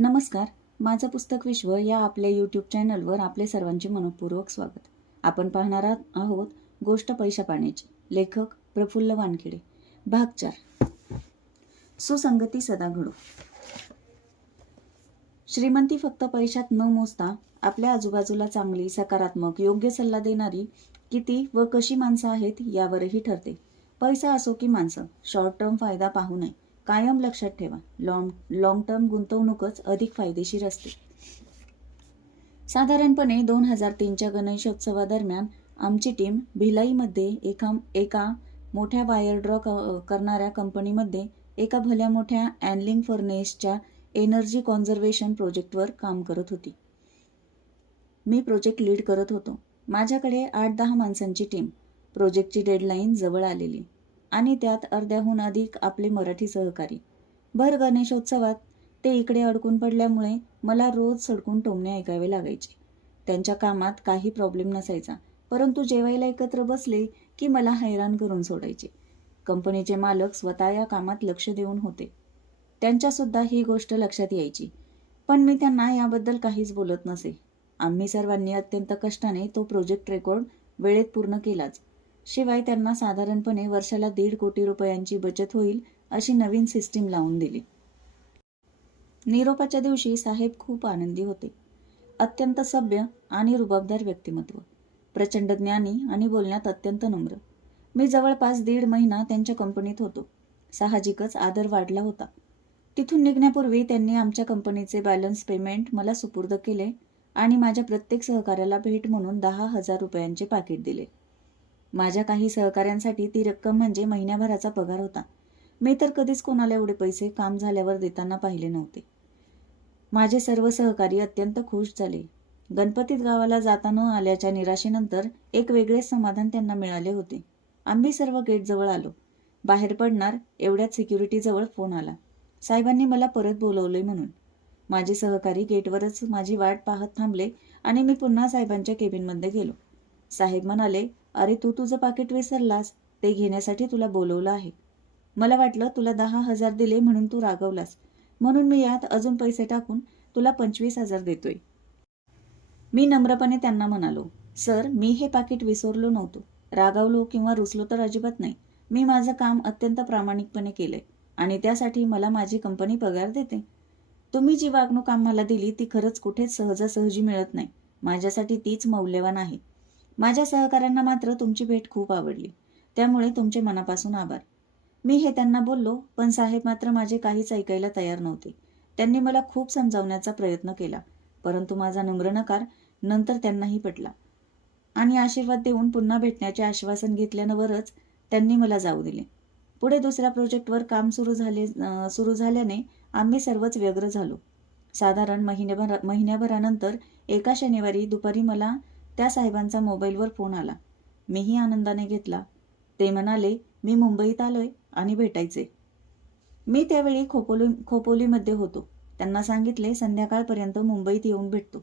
नमस्कार माझं पुस्तक विश्व या आपल्या यूट्यूब चॅनलवर आपले सर्वांचे मनपूर्वक स्वागत. आपण पाहणार आहोत गोष्ट पैशा पाण्याची. लेखक प्रफुल्ल वानखेडे. भाग चार. सुसंगती सदा घडो. श्रीमंती फक्त पैशात न मोजता आपल्या आजूबाजूला चांगली सकारात्मक योग्य सल्ला देणारी किती व कशी माणसं आहेत यावरही ठरते. पैसा असो की माणसं शॉर्ट टर्म फायदा पाहू नये. कायम लक्षात ठेवा. लॉंग लॉंग टर्म गुंतवणूकच अधिक फायदेशीर असते. साधारणपणे दोन हजार तीनच्या गणेशोत्सवादरम्यान आमची टीम भिलाईमध्ये एका एका मोठ्या वायर ड्रॉ क- करणाऱ्या कंपनीमध्ये एका भल्या मोठ्या अॅनलिंग फर्नेसच्या एनर्जी कॉन्झर्वेशन प्रोजेक्टवर काम करत होती. मी प्रोजेक्ट लीड करत होतो. माझ्याकडे आठ दहा माणसांची टीम प्रोजेक्टची डेडलाईन जवळ आलेली. आणि त्यात अर्ध्याहून अधिक आपले मराठी सहकारी. भर गणेशोत्सवात ते इकडे अडकून पडल्यामुळे मला रोज सडकून टोमणे ऐकावे लागायचे. त्यांच्या कामात काही प्रॉब्लेम नसायचा परंतु जेवायला एकत्र बसले की मला हैराण करून सोडायचे. कंपनीचे मालक स्वतः या कामात लक्ष देऊन होते. त्यांच्यासुद्धा ही गोष्ट लक्षात यायची. पण मी त्यांना याबद्दल काहीच बोलत नसे. आम्ही सर्वांनी अत्यंत कष्टाने तो प्रोजेक्ट रेकॉर्ड वेळेत पूर्ण केलाच. शिवाय त्यांना साधारणपणे वर्षाला दीड कोटी रुपयांची बचत होईल अशी नवीन सिस्टीम लावून दिली. निरोपाच्या दिवशी साहेब खूप आनंदी होते. अत्यंत सभ्य आणि रुबाबदार व्यक्तिमत्व. प्रचंड ज्ञानी आणि बोलण्यात अत्यंत नम्र. मी जवळपास दीड महिना त्यांच्या कंपनीत होतो. साहजिकच आदर वाढला होता. तिथून निघण्यापूर्वी त्यांनी आमच्या कंपनीचे बॅलन्स पेमेंट मला सुपूर्द केले आणि माझ्या प्रत्येक सहकार्याला भेट म्हणून दहा हजार रुपयांचे पाकिट दिले. माझ्या काही सहकाऱ्यांसाठी ती रक्कम म्हणजे महिन्याभराचा पगार होता. मी तर कधीच कोणाला एवढे पैसे काम झाल्यावर देताना पाहिले नव्हते. माझे सर्व सहकारी अत्यंत खुश झाले. गणपतीत गावाला जाता न आल्याच्या निराशेनंतर एक वेगळेच समाधान त्यांना मिळाले होते. आम्ही सर्व गेटजवळ आलो. बाहेर पडणार एवढ्यात सिक्युरिटीजवळ फोन आला. साहेबांनी मला परत बोलवले म्हणून. माझे सहकारी गेटवरच माझी वाट पाहत थांबले आणि मी पुन्हा साहेबांच्या केबिनमध्ये गेलो. साहेब म्हणाले अरे तू तुझं पाकिट विसरलास ते घेण्यासाठी तुला बोलवलं आहे. मला वाटलं तुला दहा हजार दिले म्हणून तू रागवलास. म्हणून मी यात अजून पैसे टाकून तुला पंचवीस हजार देतोय. मी नम्रपणे त्यांना म्हणालो सर मी हे पाकिट विसरलो नव्हतो. रागावलो किंवा रुसलो तर अजिबात नाही. मी माझं काम अत्यंत प्रामाणिकपणे केलंय आणि त्यासाठी मला माझी कंपनी पगार देते. तुम्ही जी वागणूक आम्हाला दिली ती खरंच कुठेच सहजासहजी मिळत नाही. माझ्यासाठी तीच मौल्यवान आहे. माझ्या सहकाऱ्यांना मात्र तुमची भेट खूप आवडली. त्यामुळे तुमचे मनापासून आभार. मी हे त्यांना बोललो पण साहेब मात्र माझे काहीच ऐकायला तयार नव्हते. त्यांनी मला खूप समजावण्याचा प्रयत्न केला परंतु माझा नम्र नकार नंतर त्यांनाही पटला. आणि आशीर्वाद देऊन पुन्हा भेटण्याचे आश्वासन घेतल्यानंवरच त्यांनी मला जाऊ दिले. पुढे दुसऱ्या प्रोजेक्टवर काम सुरू झाले सुरू झाल्याने आम्ही सर्वच व्यग्र झालो. साधारण महिन्याभर महिन्याभरानंतर एका शनिवारी दुपारी मला त्या साहेबांचा मोबाईलवर फोन आला. मीही आनंदाने घेतला. ते म्हणाले मी मुंबईत आलोय आणि भेटायचे. मी त्यावेळी खोपोली खोपोलीमध्ये होतो. त्यांना सांगितले संध्याकाळपर्यंत मुंबईत येऊन भेटतो.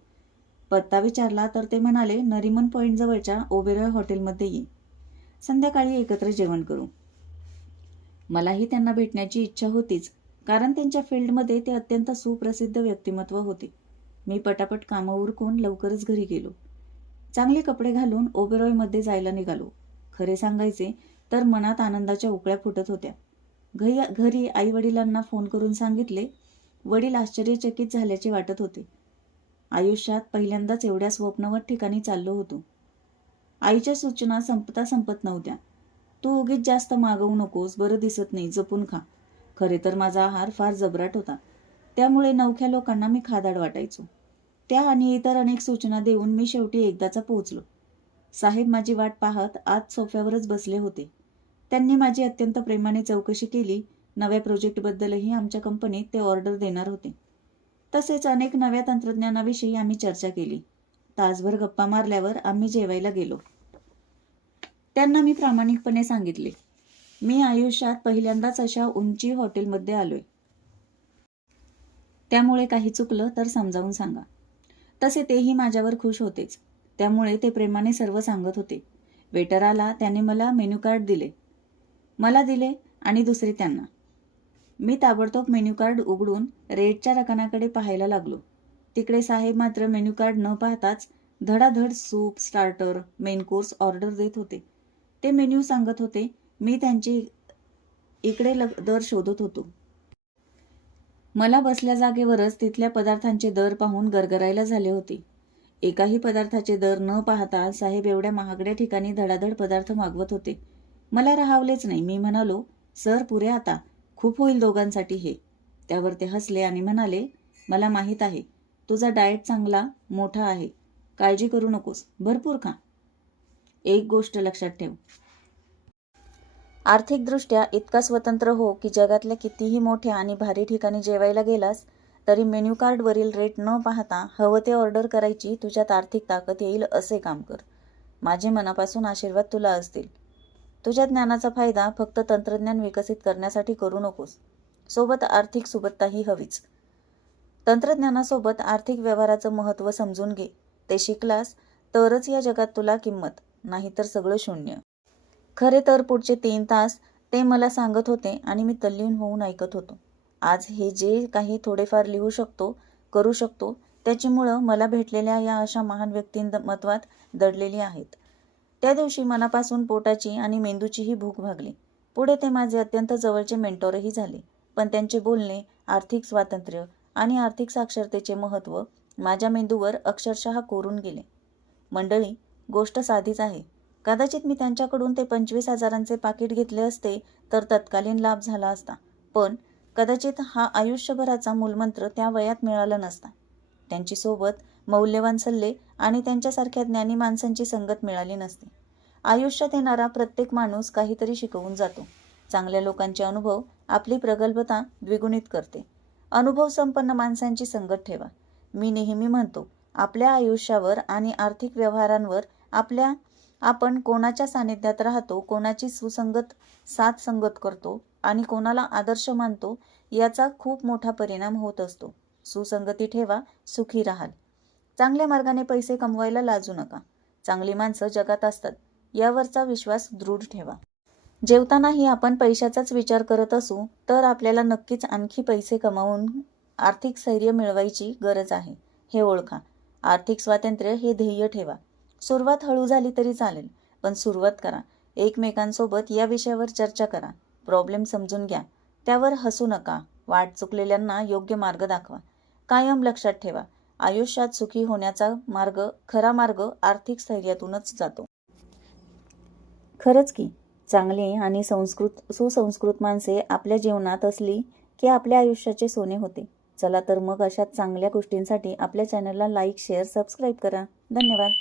पत्ता विचारला तर ते म्हणाले नरिमन पॉईंट जवळच्या ओबेरॉय हॉटेलमध्ये ये. संध्याकाळी एकत्र जेवण करू. मलाही त्यांना भेटण्याची इच्छा होतीच कारण त्यांच्या फील्डमध्ये ते अत्यंत सुप्रसिद्ध व्यक्तिमत्व होते. मी पटापट कामं उरकून लवकरच घरी गेलो. चांगले कपडे घालून ओबेरॉयमध्ये जायला निघालो. खरे सांगायचे तर मनात आनंदाच्या उकळ्या फुटत होत्या. घरी घरी आई वडिलांना फोन करून सांगितले वडील आश्चर्यचकित झाल्याचे वाटत होते. आयुष्यात पहिल्यांदाच एवढ्या स्वप्नवत ठिकाणी चाललो होतो. आईच्या सूचना संपता संपत नव्हत्या. तू उगीच जास्त मागवू नकोस बरं दिसत नाही जपून खा. खरे तर माझा आहार फार जबराट होता. त्यामुळे नवख्या लोकांना मी खादाड वाटायचो. त्या आणि इतर अनेक सूचना देऊन मी शेवटी एकदाचा पोहोचलो. साहेब माझी वाट पाहत आत सोफ्यावरच बसले होते. त्यांनी माझी अत्यंत प्रेमाने चौकशी केली. नव्या प्रोजेक्टबद्दलही आमच्या कंपनीत ते ऑर्डर देणार होते. तसेच अनेक नव्या तंत्रज्ञानाविषयी आम्ही चर्चा केली. तासभर गप्पा मारल्यावर आम्ही जेवायला गेलो. त्यांना मी प्रामाणिकपणे सांगितले मी आयुष्यात पहिल्यांदाच अशा उंची हॉटेलमध्ये आलोय. त्यामुळे काही चुकलं तर समजावून सांगा. तसे तेही माझ्यावर खुश होतेच. त्यामुळे ते प्रेमाने सर्व सांगत होते. वेटर आला त्याने मला मेन्यू कार्ड दिले. मला दिले आणि दुसरे त्यांना. मी ताबडतोब मेन्यू कार्ड उघडून रेटच्या रकानाकडे पाहायला लागलो. तिकडे साहेब मात्र मेन्यू कार्ड न पाहताच धडाधड soup starter main course order देत होते. ते मेन्यू सांगत होते मी त्यांची इकडे लग- दर शोधत होतो. मला बसल्या जागेवरच तिथल्या पदार्थांचे दर पाहून गरगरायला झाले होते. एकाही पदार्थाचे दर न पाहता साहेब एवढ्या महागड्या ठिकाणी धडाधड पदार्थ मागवत होते. मला राहावलेच नाही. मी म्हणालो सर पुरे आता. खूप होईल दोघांसाठी हे. त्यावर ते हसले आणि म्हणाले मला माहीत आहे. तुझा डाएट चांगला मोठा आहे. काळजी करू नकोस. भरपूर खा. एक गोष्ट लक्षात ठेव. आर्थिकदृष्ट्या इतका स्वतंत्र हो की जगातल्या कितीही मोठ्या आणि भारी ठिकाणी जेवायला गेलास तरी मेन्यू कार्डवरील रेट न पाहता हवं ते ऑर्डर करायची तुझ्यात आर्थिक ताकद येईल असे काम कर. माझे मनापासून आशीर्वाद तुला असतील. तुझ्या ज्ञानाचा फायदा फक्त तंत्रज्ञान विकसित करण्यासाठी करू नकोस. सोबत आर्थिक सुबत्ताही हवीच. तंत्रज्ञानासोबत आर्थिक व्यवहाराचं महत्त्व समजून घे. ते शिकलास तरच या जगात तुला किंमत नाहीतर सगळं शून्य. खरे तर पुढचे तीन तास ते मला सांगत होते आणि मी तल्लीन होऊन ऐकत होतो. आज हे जे काही थोडेफार लिहू शकतो करू शकतो त्याची मुळं मला भेटलेल्या या अशा महान व्यक्तिमत्वात दडलेली आहेत. त्या दिवशी मनापासून पोटाची आणि मेंदूचीही भूक भागली. पुढे ते माझे अत्यंत जवळचे मेंटॉरही झाले. पण त्यांचे बोलणे आर्थिक स्वातंत्र्य आणि आर्थिक साक्षरतेचे महत्त्व माझ्या मेंदूवर अक्षरशः कोरून गेले. मंडळी गोष्ट साधीच आहे. कदाचित मी त्यांच्याकडून ते पंचवीस हजारांचे पाकिट घेतले असते तर तत्कालीन लाभ झाला असता. पण कदाचित हा आयुष्यभराचा मूलमंत्र त्या वयात मिळाला नसता. त्यांची सोबत मौल्यवान सल्ले आणि त्यांच्यासारख्या ज्ञानी माणसांची संगत मिळाली नसती. आयुष्यात येणारा प्रत्येक माणूस काहीतरी शिकवून जातो. चांगल्या लोकांचे अनुभव आपली प्रगल्भता द्विगुणित करते. अनुभव संपन्न माणसांची संगत ठेवा. मी नेहमी म्हणतो आपल्या आयुष्यावर आणि आर्थिक व्यवहारांवर आपल्या आपण कोणाच्या सानिध्यात राहतो कोणाची सुसंगत साथ संगत करतो आणि कोणाला आदर्श मानतो याचा खूप मोठा परिणाम होत असतो. सुसंगती ठेवा सुखी राहाल. चांगल्या मार्गाने पैसे कमवायला लाजू नका. चांगली माणसं जगात असतात. यावरचा विश्वास दृढ ठेवा. जेवतानाही आपण पैशाचाच विचार करत असू तर आपल्याला नक्कीच आणखी पैसे कमावून आर्थिक स्थैर्य मिळवायची गरज आहे. हे ओळखा. आर्थिक स्वातंत्र्य हे ध्येय ठेवा. सुरुवात हळू झाली तरी चालेल पण सुरुवात करा. एकमेकांसोबत या विषयावर चर्चा करा. प्रॉब्लेम समजून घ्या. त्यावर हसू नका. वाट चुकलेल्यांना योग्य मार्ग दाखवा. कायम लक्षात ठेवा. आयुष्यात सुखी होण्याचा मार्ग खरा मार्ग आर्थिक स्थैर्यातूनच जातो. खरंच की चांगली आणि संस्कृत सुसंस्कृत माणसे आपल्या जीवनात असली की आपल्या आयुष्याचे सोने होते. चला तर मग अशा चांगल्या गोष्टींसाठी आपल्या चॅनलला लाईक शेअर सबस्क्राईब करा. धन्यवाद.